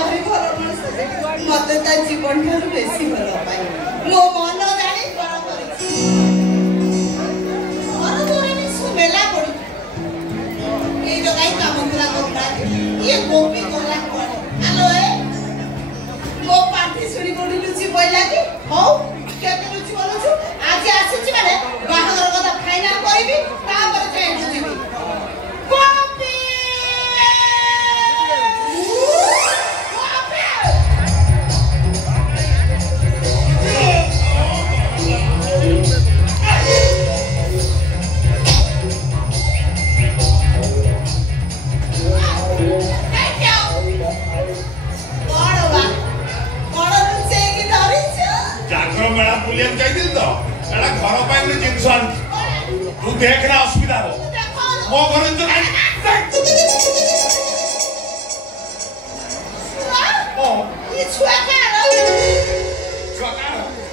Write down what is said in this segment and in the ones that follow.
भारी घर मनुष्य मते ता जीवन ठारू बेसी भल पाई मो मन जानी करा करी और दोरे सुमेला पड़ी ए जगाई काम करा कोना ये गोपी कोला कोन हेलो ए मो पाठी सुनी कोडी लुची पइला कि हो केते लुची बोलछु आज आसीछि माने बाहागर कथा फाइनल करबी ता पर चेंज दिबी गोपी मेला बुलियन जाइदिल तो एडा घर पाइ ने जिंस आन तू देख ना असुविधा हो मो घर तो ओ ये छुआ का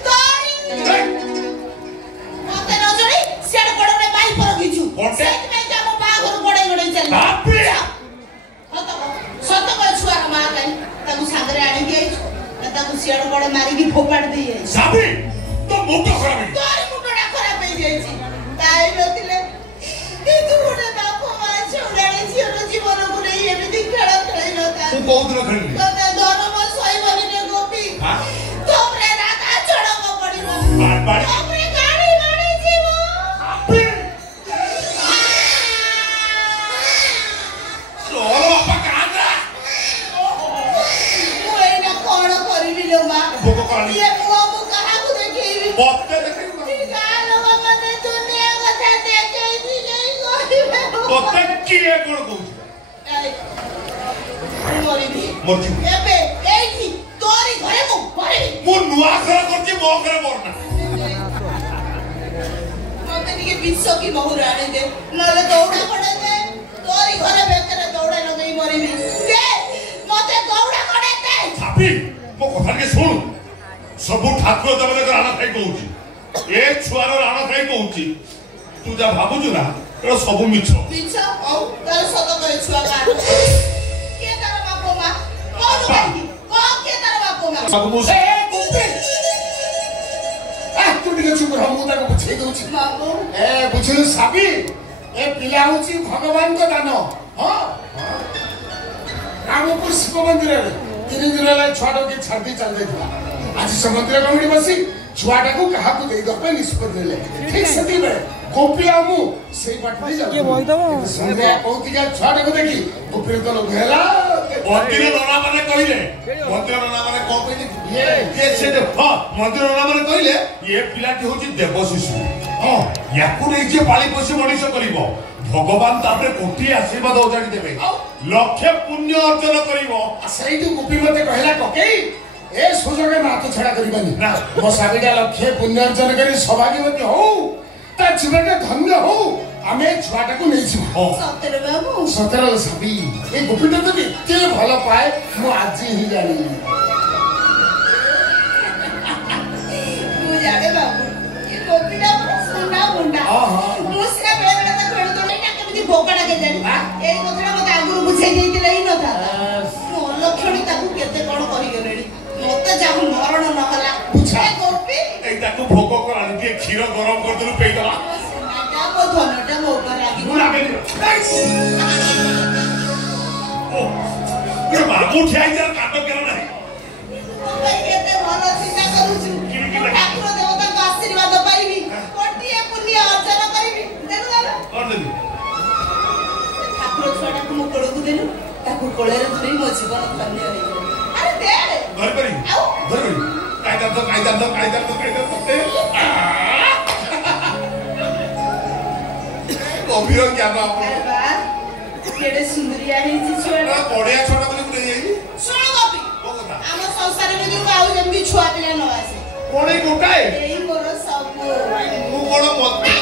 तोरी मते न जणी सेड पडने बाई पर गिजु सेट में जाम बागर पडे गडे चल बापरे सत को छुआ का मां काई ताकू सागरे आनी के ताकू सेड पडे मारी की फोपाड़ दे साबी तो मुंडो खराब है तोरी मुंडोडा खराब हो जाईची ताई नथिले ए तू गोटे बाप मां छोड़ाणी जीवन जीवन को नहीं एमिति खेल खेलै नता तू बहुत न खेली तते धर्म सही बनी ने गोपी हां तोरे राता चढ़क पड़िबो बार बार तोरे गाड़ी गाड़ी जीवो साबी सोरो बापा कांदा मु एना कोन करबी लो मां भोग करानी ये मुआ मु कहा को देखेबी बत्ते देखे गालो मने दुनिया कथा देखेबी नहीं करबे बत्ते किए कोन कहू मरिबी मरजी एबे एठी तोरी घरे मु मरिबी मु नुआ घर करछि मो घर मरना मते निके विश्व की बहुर आने दे नले दौड़ा पड़े दे तोरी घरे बेकरे दौड़ा लगई मरिबी दे मते दौड़ा पड़े दे साबी मो कथा के सुन सब ठाकुर देवता के राणा खाई कहूची ए छुआर राणा खाई कहूची तू जा भाबुछु ना ए सब मिछ मिछ औ तार सत करे छुआ का के तार बापो मा कोन काई को के तार बापो मा सब मुसे ए गोपी आ तू ଟିକେ ଚୁପ ରହ ମୁଁ ତାକୁ ବୁଝେଇ ଦଉଛି बापो ଏ ବୁଝିଲୁ ସାବି ଏ ପିଲା ହଉଛି ଭଗବାନଙ୍କ ଦାନ ହଁ ରାମପୁର ଶିବ ମନ୍ଦିରରେ 3 ଦିନ ହେଲା ଛୁଆଟାକୁ କିଏ ଛାଡ଼ି ଚାଲି ଯାଇଥିଲା ଆଜି ସେ ମନ୍ଦିର କମିଟି ବସି ଛୁଆଟାକୁ କାହାକୁ ଦେଇଦେବା ପାଇଁ ନିଷ୍ପତ୍ତି ନେଲେ ଠିକ ସେତିକିବେଳେ ଗୋପୀ ଆଉ ମୁଁ ସେଇ ବାଟରେ ଯାଉଥିଲୁ ସନ୍ଧ୍ୟା କହୁଥିକା ଛୁଆଟାକୁ ଦେଖି ଗୋପୀର ତ ଲୋଭ ହେଲା ମନ୍ଦିର ନନା ମାନେ କହିଲେ ମନ୍ଦିର ନନା ମାନେ କଣ କହିଲେ ଇଏ ସେ ହଁ ମନ୍ଦିର ନନା ମାନେ କହିଲେ ଏ ପିଲାଟି ହଉଛି ଦେବ ଶିଶୁ ହଁ ୟାକୁ ନେଇ ଯିଏ ପାଳି ପୋଷି ମଣିଷ କରିବ ଭଗବାନ ତାପରେ କୋଟି ଆଶୀର୍ବାଦ ଉଜାଡ଼ି ଦେବେ ଲକ୍ଷେ ପୁଣ୍ୟ ଅର୍ଜନ କରିବ ସେଇଠୁ ଗୋପୀ ମତେ କହିଲା କକେଇ ଏ ସୁଯୋଗ ନା ତ ଛଡା କରିବାନି ନା ମୋ ସାବିଟା ଲକ୍ଷେ ପୁଣ୍ୟ ଅର୍ଜନ କରି ସୌଭାଗ୍ୟବତୀ ହଉ ତା ଜୀବନରେ ଧନ୍ୟ ହଉ ଆମେ ଛୁଆଟାକୁ ନେଇଯିବୁ ସତରେ ବାବୁ ସତରେ ସାବି ଏ ଗୋପୀଟା ତ ଏତେ ଭଲ ପାଏ ମୁଁ ଆଜି ହିଁ ଜାଣିଲି ମୁଁ ଜାଣେ ବାବୁ ଏ ଗୋପୀଟା ସୁନା ମୁଣ୍ଡା ମୁଁ ସିନା ବେଳେ ତା ଖେଳ ତ ନା କେମିତି ବୋକାଟା କେ ଜାଣି ଏଇ କଥାଟା ମତେ ଆଗରୁ ବୁଝେଇ ଦେଇଥିଲେ ହିଁ ନଥାନ୍ତା ମୋ ଲକ୍ଷଣୀ ତାକୁ କେତେ କଣ କହିଗଲେଣି ମତେ ଯାହା ମରଣ ନହେଲା ବୁଝା ଗୋପୀ ଏଇ ତାକୁ ଭୋଗ କରାଣି ଟିକେ କ୍ଷୀର ଗରମ କରିଦେଲୁ ପେଇଦବା ମୋ ଧନଟା ମୋ ଉପରେ ଲାଗିବ ମାମୁ ଠିଆ ହେଇଛି କାଣ୍ଡ କେନ ନାହିଁ କେତେ ଭଲ ଚିନ୍ତା କରୁଛୁ ଠାକୁର ଦେବତାଙ୍କ ଆଶୀର୍ବାଦ ପାଇବି କୋଟିଏ ପୁଣ୍ୟ ଅର୍ଜନ କରିବି ଦେଖୁଦେଲୁ ଠାକୁର ଛୁଆଟାକୁ ମୋ କୋଳକୁ ଦେଲୁ ତାକୁ କୋଳରେ ଧରି ମୋ ଜୀବନ ଧନ୍ୟ ହେଇଗଲା ଆରେ ଦେ ଧରିପାରି ଧରିପାରି ଗଭୀର ଜ୍ଞାନ କେଡେ ସୁନ୍ଦରିଆ ହେଇଛି ଛୁଆଟା ବଢିଆ ଛୁଆଟା ବୋଲି ଗୋଟେ ହେଇଯାଇଛି ଶୁଣ ଗୋପୀ ଆମ ସଂସାର ଭିତରକୁ ଆଉ ଯେମିତି ଛୁଆ ପିଲା ନ ଆସେ କଣ ଏଇ ଗୋଟାଏ ଏଇ ମୋର ସବୁ ମୁଁ କଣ ମତେ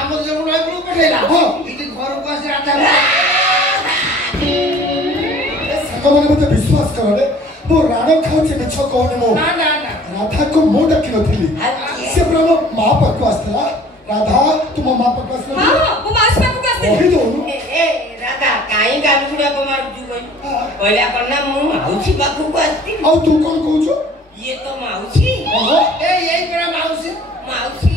ଆମ ଜଣକୁ ରହିବୁ ପଠେଇଲା ଏଠି ଘରକୁ ଆସି ରାଧା ସାଙ୍ଗମାନେ ମତେ ବିଶ୍ୱାସ କରେ ମୁଁ ରାଣ ଖାଉଛି ମିଛ କହୁନି ମୁଁ ରାଧାକୁ ମୁଁ ଡାକି ନଥିଲି ସେ ପୁରା ମୋ ମା ପାଖକୁ ଆସିଥିଲା ରାଧା ତୁମ ମା ପାଖକୁ ଆସିଲା କହିଦଉନୁ ରାଧା କାହିଁ ଗାଲୁ ଗୁଡାକ ମାରୁଛୁ କହିଲା କଣ ନା ମୁଁ ମାଉସୀ ପାଖକୁ ଆସିଥିଲି ଆଉ ତୁ କଣ କହୁଛୁ ଇଏ ତ ମାଉସୀ ଏଇ ପରା ମାଉସୀ ମାଉସୀ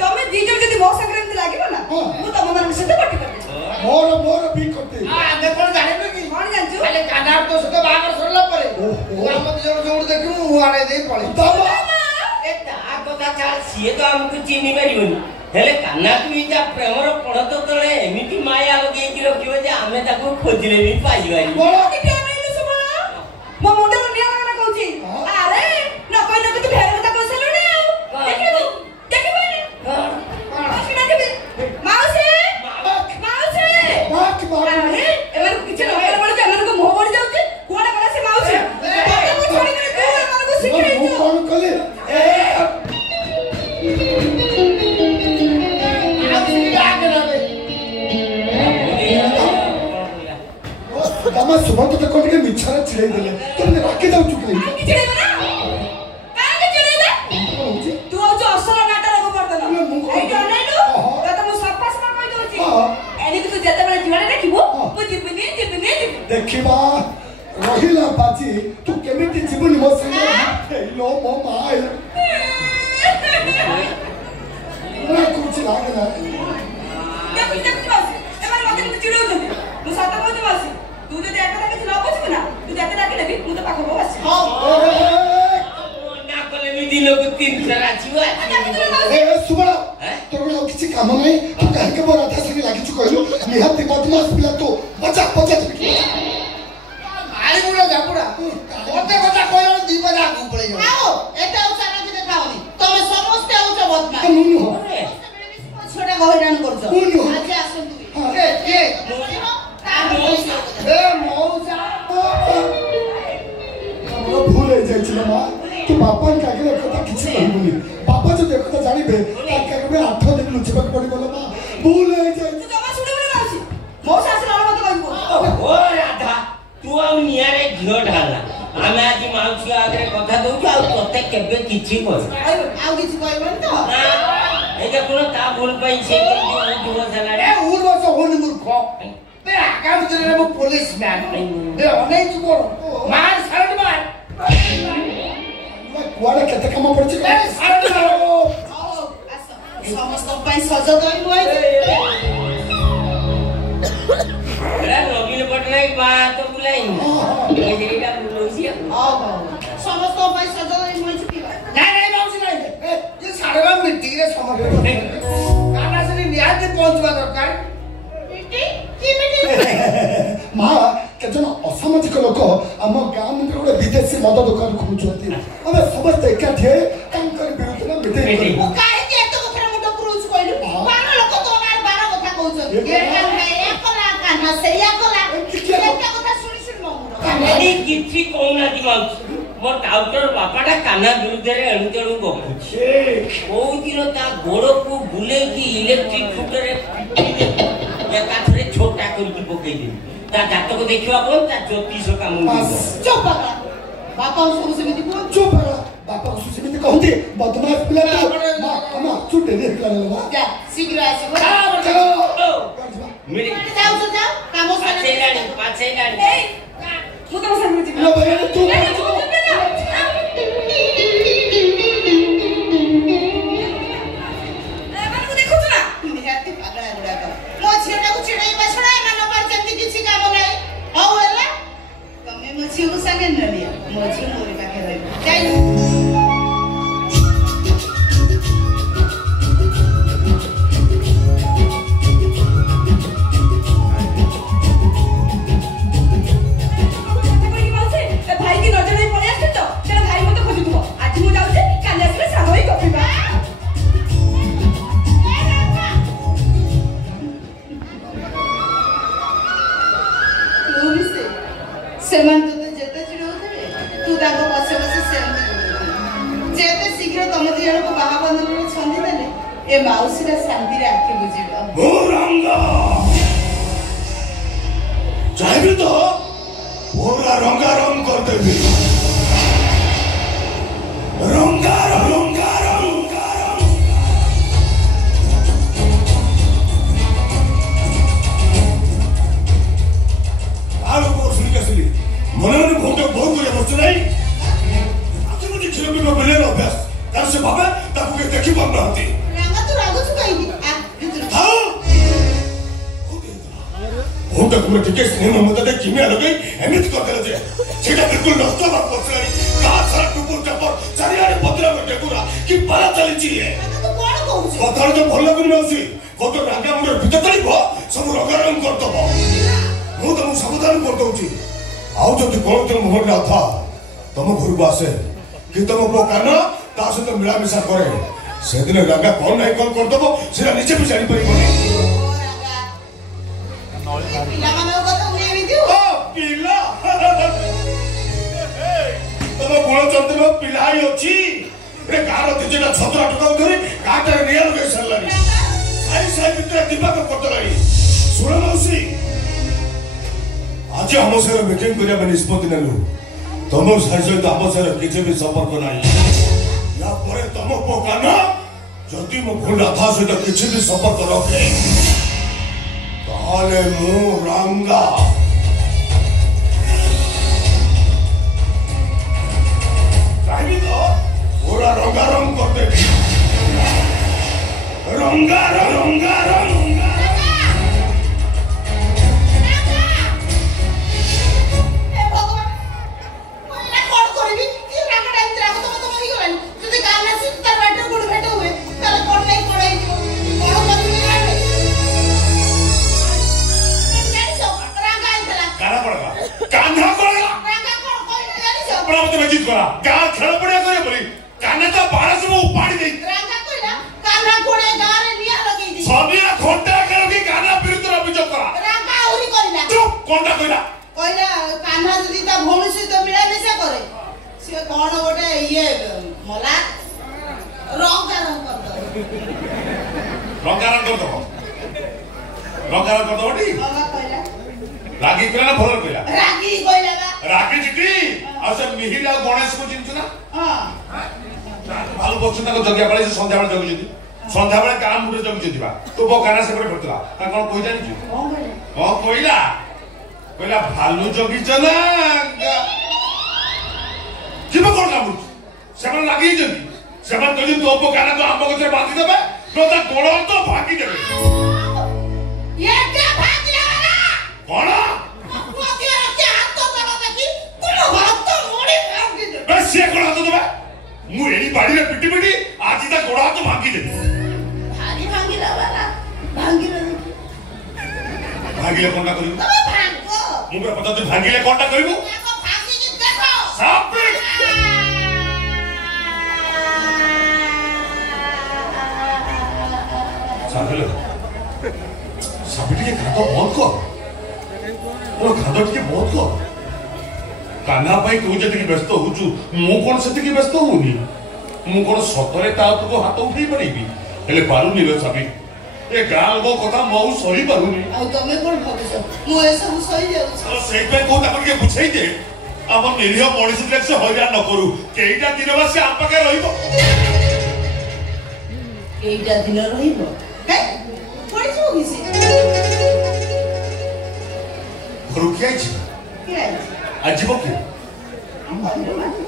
ତମେ ଦି ଜଣ ଯଦି ମୋ ସାଙ୍ଗରେ ଏମିତି ଲାଗିବ ନା ମୁଁ ତମ ମାନଙ୍କ ସହିତ ପାଟି କରିଦେବି ମୋର ବି କରିତେ ଆମେ କଣ ଜାଣିନୁ କି କଣ ଜାଣିଛୁ ଖାଲି କାନା ତୋ ସହିତ ବାହାଘର ସରିଲା ପରେ ଆମ ଦି ଜଣ ଯୋଉଠି ଦେଖିବୁ ମୁଁ ଆଣେ ଦେଇ ପଳେଇ ଏ ତା କଥା ଛାଡ଼ ସିଏ ତ ଆମକୁ ଚିହ୍ନି ପାରିବନି ହେଲେ କାନାକୁ ବି ତା ପ୍ରେମର ପଣତ ତଳେ ଏମିତି ମାୟା ଲଗେଇକି ରଖିବ ଯେ ଆମେ ତାକୁ ଖୋଜିଲେ ବି ପାଇବାନି ମୋ ମୁଣ୍ଡରେ ନିଆଁ ମାନେ କହୁଛି ଆରେ ନ କହି ନ ତୁ ଭେର କଥା କହିସାରିଲୁଣି ଆଉ ଦେଖିବୁ ଦେଖିବୁନି ମାଉସୀ ମାଉସୀ ଆରେ ଏମାନଙ୍କୁ କିଛି ନହେଲା ବେଳକୁ ଏମାନଙ୍କୁ ମୁହଁ ବଢି ଯାଉଛି କୁଆଡେ ଗଲା ସେ ମାଉସୀ ଛାଡ଼ିକିରି ତୁ ଏମାନଙ୍କୁ ଶିଖେଇଛୁ କଣ କଲି ତମେ ସୁମନ୍ତ ତ କଣ ଟିକେ ମିଛରେ ଚିଡ଼େଇ ଦେଲେ ତମେ ରାଖି ଯାଉଛୁ କାହିଁକି ତୁ ହଉଛୁ ଅସଲ ନାଟ ରୋଗ କରିଦେଲ ଏଇଠି ଅନେଇଲୁ ତତେ ମୁଁ ସଫା ସଫା କହିଦଉଛି ଏଣିକି ତୁ ଯେତେବେଳେ ଯୁଆଡେ ଦେଖିବୁ ମୁଁ ଯିବିନି ଦେଖିବା ରହିଲା ବାଜି ତୁ କେମିତି ଯିବୁନି ମୋ ସାଙ୍ଗରେ ହେଇଲୋ ମୋ ମା କହୁଛି ଲାଗେ ଚିଡଉଛନ୍ତି ମୁଁ ସତ କହୁଛି ମାଉସୀ ତୁ ଯଦି ଏକଥା କିଛି ନ ବୁଝିବୁ ନା ତୁ ଯେତେ ଡାକିଲେ ବି ମୁଁ ତ ପାଖକୁ ଆସିବି ନା କଲେ ବି ଦିନକୁ 3 ଥର ଆସିବ ସୁବଳ ତୋର ଆଉ କିଛି କାମ ନାହିଁ ତୁ କାହିଁକି ମୋ ରାଧା ସାଙ୍ଗେ ଲାଗିଛୁ କହିଲୁ ନିହାତି ବଦମାସ ପିଲା ତୁ ମଜା ମାରି ବୁଢା ଜାବୁଡା ଗୋଟେ କଥା କହିଲ 2 ବଜା ଆଗକୁ ପଳେଇ ଯାଉ ଆଉ ଏଟା ଆଉ ଚାଲାକି ଦେଖାଅନି ତମେ ସମସ୍ତେ ହଉଛ ବଦମାସ ଛୋଟା ଗହଇରାଣ କରୁଛ ଆଜି ଆସନ୍ତୁ କିଏ ଭୁଲ ହେଇଯାଇছিল ମା ତୁ ବାପାଙ୍କ ଆଗରେ କଥା କିଛି କହିବୁନି ବାପା ଯଦି ଏକଥା ଜାଣିବେ ତାଙ୍କ ଆଗରେ 8 ଦିନ ଲୁଚିବାକୁ ପଡିଗଲ ମା ଭୁଲ ହେଇଯାଇଛି ଓ ରାଧା ତୁ ଆଉ ନିଆରେ ଘିଅ ଢାଳନା ଆମେ ଆଜି ମାଉସୀ ଆଗରେ କଥା ଦଉଛୁ ଆଉ ତତେ କେବେ କିଛି କହିବୁ ଆଉ କିଛି କହିବନି ତ ଏଇଟା କଣ ତା ଭୁଲ ପାଇଁ ସେ କେମିତି ହେଲାଣି ମୂର୍ଖ ଆଗାମୀ ଦିନରେ ମୁଁ ପୋଲିସ ମ୍ୟାନ ଅନେଇଛୁ କଣ ମାର ସାରଟ ମାର କୁଆଡେ କେତେ କାମ ପଡିଛି ସମସ୍ତଙ୍କ ପାଇଁ ସଜ କରିବୁ ନବୀନ ପଟ୍ଟନାୟକ ମା ହାତ ବୁଲାଇନି ସମସ୍ତଙ୍କ ପାଇଁ ସଜ କରି ମୁଇଁ ଚୁକିବା ନାଇଁ ମାଉସୀ ନାଇଁ ଏ ସାଡ଼ବା ମିଟିଂରେ ସମସ୍ତେ କାନା ସେଠି ନିହାତି ପହଞ୍ଚିବା ଦରକାର ମା କେତେ ଅସାମାଜିକ ଲୋକ ଆମ ଗାଁ ମୁଣ୍ଡରେ ଗୋଟେ ବିଦେଶୀ ମଦ ଦୋକାନ ଖୋଲୁଛନ୍ତି ଆମେ ସମସ୍ତେ ଏକାଠି ତାଙ୍କର ବିରୁଦ୍ଧରେ ମିଟିଂ କରିବୁ କାହିଁକି ଏତେ କଥା ମୁଣ୍ଡ ପୁରଉଛୁ କହିଲୁ ବାଣ ଲୋକ ତୋ ନାଁରେ 12 କଥା କହୁଛନ୍ତି ସେଇଆ କଲା ଏଟା କଥା ଶୁଣି ମୋ ମୁଣ୍ଡ କିଛି କହୁନାହାନ୍ତି ମାଉସୀ ମୋ ଟାଉଟର ବାପାଟା କାନା ବିରୁଦ୍ଧରେ ଏଣୁ ତେଣୁ ଗପୁଛି କୋଉ ଦିନ ତା ଗୋଡକୁ ବୁଲେଇକି ଇଲେକ୍ଟ୍ରିକ ଖୁଣ୍ଟରେ ଏକାଥରେ ଛୋଟା କରିକି ପକେଇଦେବି ତା ଜାତକ ଦେଖିବା କଣ ତା ଜ୍ୟୋତିଷ କାମ ଚୁପ ବାପା ସବୁ ସେମିତି କୁହ ଚୁପ ବାପା ସେମିତି କହନ୍ତି ବଦମାସ ପିଲା ଆମେ ଆସୁ ଡେରି ହେଇଗଲା ଯା ଶୀଘ୍ର ଆସିବ ଯାଉଛ ଯାଅ କାମ ପାଛେଇଲାଣି ମୁଁ ତମ ସାଙ୍ଗରେ ଯିବି ଦେଖୁଛୁ ନା ନିହାତି ପାଗଳା ଗୁଡାକ ମୋ ଝିଅଟାକୁ ଚିଡେଇବା ଛଡା ଏମାନଙ୍କ ଯେମିତି କିଛି କାମ ନାହିଁ ହଉ ହେଲା ତମେ ମୋ ଝିଅକୁ ସାଙ୍ଗେ ନିଅ ମୋ ଝିଅ ମୋରି ପାଖରେ ରହିବ ଯାଇ ସେମାନେ ତତେ ଯେତେ ଚିଡଉଥିବେ ତୁ ତାଙ୍କ ପଛେ ପଛେ ए माउसीरा शांति रे आके बुझिबो ओ रंगा चाहिए तो पूरा रंगा रंग कर देबी रंगा रंगा रंगा आलो को सुनी कसली मने मने भोंटे बहुत गुरे बच्चे नहीं आते मुझे खिलबी में बेले अभ्यास तार से बाबा ताकू के देखि पाना होती रंगा तो रागो छु कहीं आ भितर हां भोंटे तुम्हें ठीक है स्नेह ममता दे किमिया लगे एमित कर देले जे सेटा बिल्कुल नष्ट बात पछलारी का सारा टुपुर टपर चारियाडे पत्रा में टेकुरा कि परा चली छी है तो कोन कहू छु कथार जो भल लगुनी माउसी कतो रांगा मुंडे भितर तळिबो सब रंगारंग कर दबो मु तुम सावधान कर दउची आउ जति कोन तुम मोहन ना था तुम घर को आसे कि तुम को काना ता से तो मिला मिसा करे से दिन रांगा कोन नहीं कोन कर दबो सेरा नीचे भी जानी परिबो पिला मानो को तो उने भी दियो ओ पिला तब गुण चंद्र में पिलाई अछि रे गार तिजेना छतरा टका धरि काटर रियल के सरलानी साई साई भितर दिबा को करतलानी सुन मौसी आज हम से मीटिंग करिया में निष्पत्ति नेलु तुम सहित हम से किछि भी संपर्क नाही या परे तुम पोकाना जति मो भूला था से किछि भी संपर्क रखे ताले मु रंगा चाहिए तो पूरा रंगा रंग कर दे रंगा रंगा रंगा ए भगवान मैं कोन करबी कि रंगा टाइम रागो तो मत मही गलानी जदी गाना से तार बाटे गुड भेट हुए ताले कोन नहीं पड़ाई दियो कोन करबी रे जानी सो रंगा आइतला काना पड़गा कान्हा पड़गा रंगा कोन कोई जानी सो अपना मत में जीत करा गा खेल पड़िया करे बोली कान्हा तो 12 से उपाड़ी दे रंगा कोइला कान्हा कोड़े गारे निया लगई दी सबिया खोटा करो कि कान्हा विरुद्ध अभियोग करा रंगा औरी कइला चुप कोनटा कइला कइला कान्हा जदी ता भौणी सहित मिला मिसा करे से कोन गोटे ये मला रंगा रंग कर दो रंगारंग कर दो टी बाबा कइला रागी कइला भल कइला रागी कइला बा रागी चिटी आ से मिहिला गणेश को चिंचु ना हां भालू बच्चन को जगिया पड़े से संध्या बेले जगुचती संध्या बेले काम मुरे जगुचती बा तो बो काना से पड़े पड़तला ता कोन कहि जानि छु कोन कइला कइला कइला भालू जगिच ना किबो कोन काम सेमन लागि जंती सेमन कहि तो बो काना तो आंबो गछे बांधी देबे तो ता गोड़ तो भागी देबे ये क्या भागिला वाला कोन मोती के हाथ तो दबा देखी तुम हाथ तो मोड़ी भाग दे बे से कोन हाथ देबे मु एडी बाड़ी रे पिटी पिटी आजी ता गोड़ तो भागी देबे भारी भागिला वाला भागिला भागिले कोनटा करिवु तबे भागो मु पे पता तू भागिले कोनटा करिवु देखो भागी के देखो सापे साबले साबिटी के खातो बंद कर ओ खातो के बंद कर कान्हा पाई तू जति व्यस्त होचु मु कोन सति की व्यस्त होनी मु कोन सतरे ता तो हाथ उठै परिबी हेले पारुनी रे साबी ए गाल गो कथा मउ सही पारुनी आ तमे कोन भाबिस मु ए सब सही जाउ और सेई पे को तापर के बुझाई दे हम निरीह मଣିଷ दिले से हैरान न करू केइटा दिन बस से आप के रहिबो केइटा दिन रहिबो हे पड़ी जो किसी घरु के आइछ के आजीबो के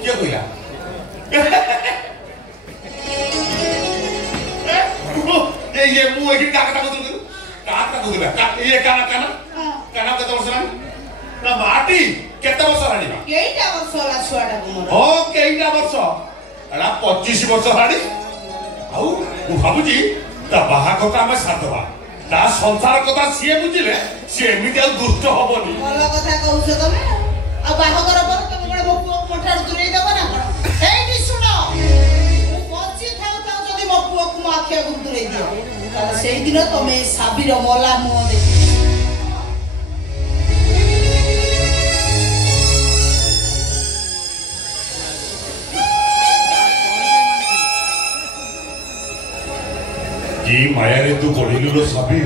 क्या कइला ये मु एक काका को दिला का ये काना के वर्ष रानी ना माटी केते वर्ष रानी केइटा वर्ष ला छुआडा को हो केइटा वर्ष एला 25 वर्ष रानी आउ मु भाबुजी ता बाहा कथा हम साधवा ता संसार कथा सिए बुझिले से एमिति दुष्ट हबनी ଭଲ କଥା କହୁଛ ତମେ ଆଉ ବାହାଘର ପରେ ତମେ ଗୋଟେ ମୋ ପୁଅ ମଠାରୁ ଦୂରେଇ ଦେବ ନା କଣ ଏଇଠି ଶୁଣ ମୁଁ ବଞ୍ଚି ଥାଉ ଥାଉ ଯଦି ମୋ ପୁଅକୁ ମୋ ଆଖି ଆଗରୁ ଦୂରେଇ ଦିଅ ତାହେଲେ ସେଇଦିନ ତମେ ସାବିର ମଲା ମୁହଁ ଦେଖିବ कि मायारे तू पढ़िलु लो सभी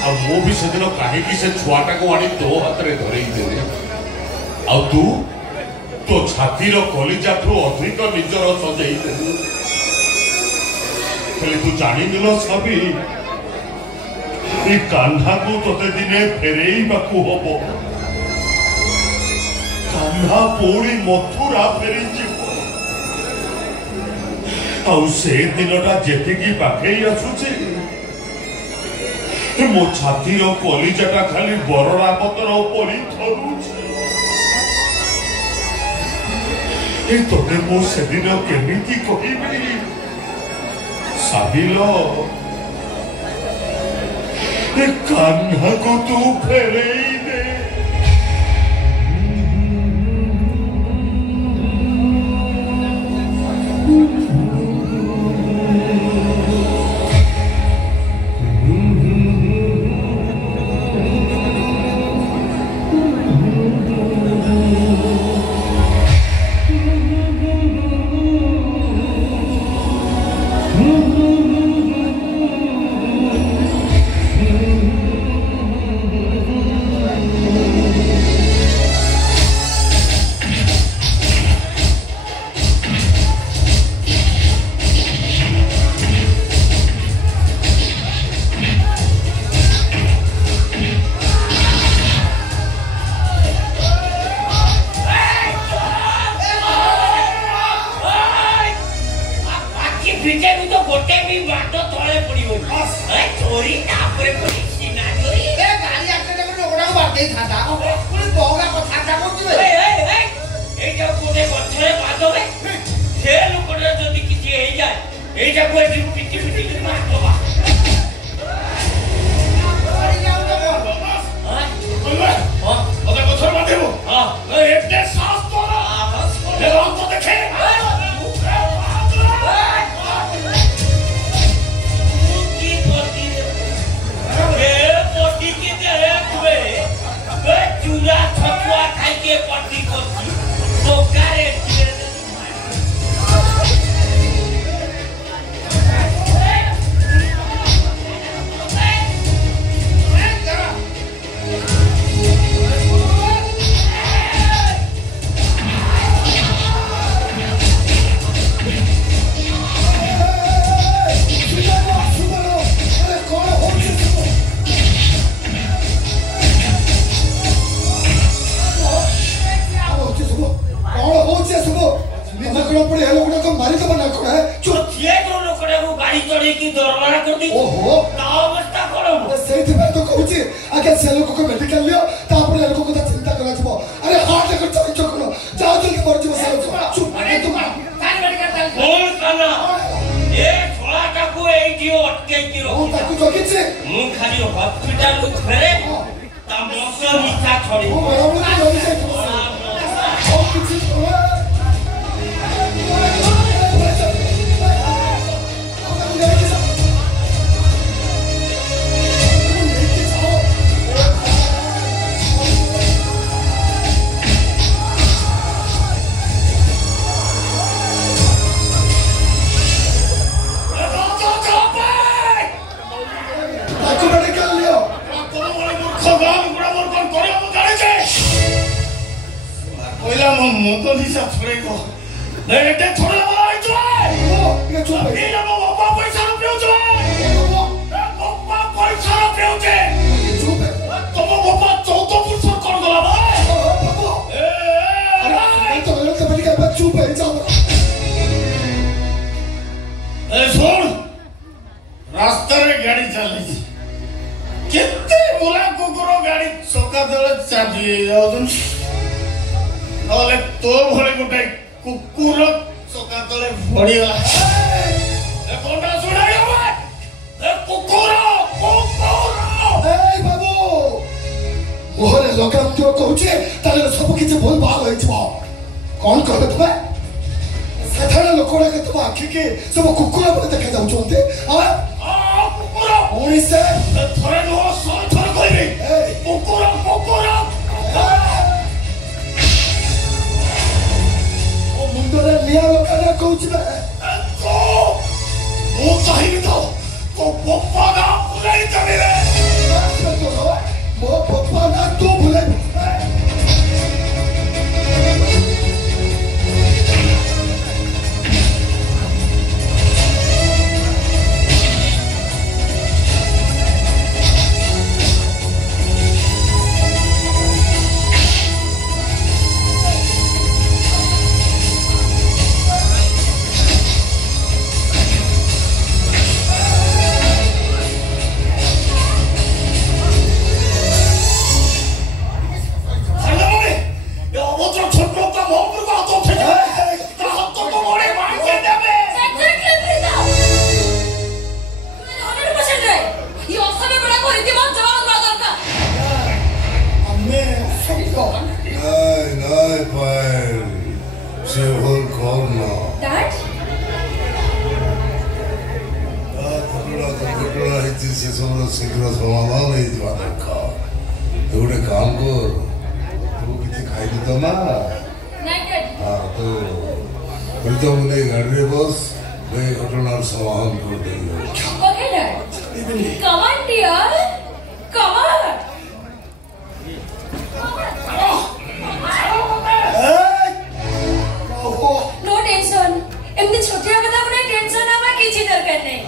आ मो भी सेदिन कहीं से छुआटा को आनी तो हाथ रे धरई देले आ तू तो छातीर कलिजा ठू अधिक निजर सजई देलु पहले तू जानी दिलो सभी कान्हा को तोते दिने फेरेई बाकू होबो कान्हा पूरी मथुरा फेरी जीवो आउ से दिनटा जेतिकी पाखई आसुची मो छातीर कलिजाटा खाली बरड़ा पतर परी थरुची तोते मो सेदिन केमिति कहिबी साबिलो कान्हा को तू फेरेई दे मुंडरे लिया लोकाना कहूची बे favor corna. Dad? दुर्घटना ହେଇଛି ସେ ସବୁର ଶୀଘ୍ର ସମାଧାନ ହେଇଯିବା ଦରକାର। ତୁ ଗୋଟେ କାମ କର, ତୁ କିଛି ଖାଇବୁ ତ ନା? ହଁ ତୁ ପ୍ରୀତମ ନେଇ ଗାଡ଼ିରେ ବସ, ଏ ଘଟଣାର ସମାଧାନ କରିଦେବି। Okay, Dad. Come on, dear. Come on. No tension. एमती छोटिया बता बने टेंशन आवा किसी दरकार नहीं।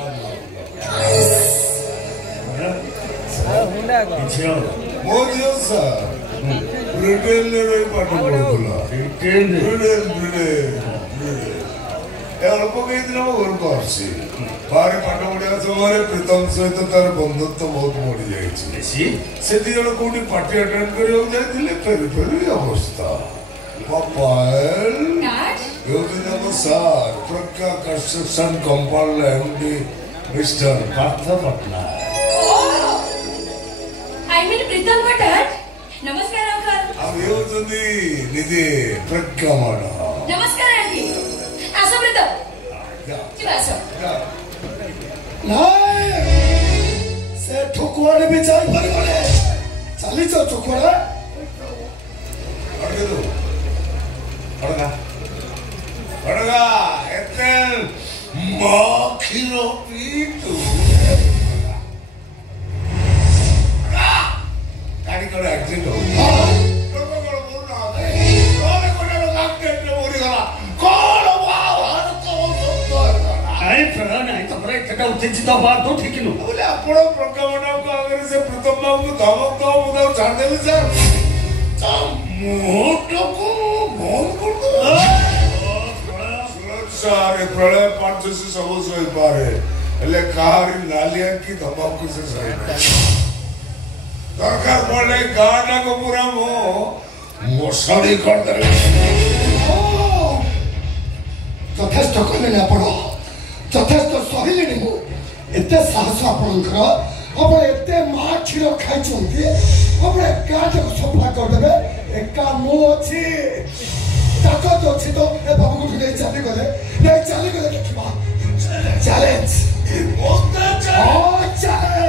ମୋ ଝିଅ ସାର୍ ବ୍ରିଟେନରେ ରହି ପାଠ ପଢୁଥିଲା। ଏ ଅଳ୍ପ କେଇଦିନ ମୋ ଘରକୁ ଆସିଛି। ବାହାରେ ପାଠ ପଢିବା ସମୟରେ ପ୍ରୀତମ ସହିତ ତାର ବନ୍ଧୁତ୍ୱ ବହୁତ ବଢିଯାଇଛି। ସେ ଦି ଜଣ କୋଉଠି ପାର୍ଟି ଆଟେଣ୍ଡ କରିବାକୁ ଯାଇଥିଲେ, ଫେରି ଫେରି ଅବସ୍ଥା। Sir Pragya construction compound MD mister Partha Pattnaik. I mean Pritam का Dad. नमस्कार अंकल। अब ये होती निधि प्रज्ञा माडा। नमस्कार आंटी। आसो प्रीतम। चलो आसो। नहीं से ठोकुआने भी जाई पड़े पड़े। चाली चो ठोकुआ। अड़के दो। अड़गा इतने माखिरो पीटू। गाड़ी को एक्सीडेंट हो। लोगों को बोलना है। लोगों को ना लोग एक्सीडेंट में मरी गला। कौन वाह हर कौन तो आई प्रधान आई तो बड़े कटा उत्तेजित बात तो ठीक नु बोले अपनो प्रोग्राम को अगर से प्रथम बाबू को धमक दो मुदा छाड़ देबे सर मोटो को बंद कर दो सारे प्रलय पांच से सब सही पारे ले कारी नालियां की धमक से सही दरकार पड़े गाना को पूरा मोसड़ी कर दे যথেষ্ট কলে না পড়ো যথেষ্ট সহিলেনি মু এতে সাহস আপনার আপনি এতে মা ক্ষীর খাইছন্তি আপনি গাঁটাকে সফা করদেবে একা মু অছি তাকত অছি তো এ বাবুকে নেই চালি গলে দেখিবা চ্যালেঞ্জ बहुत अच्छा চ্যালেঞ্জ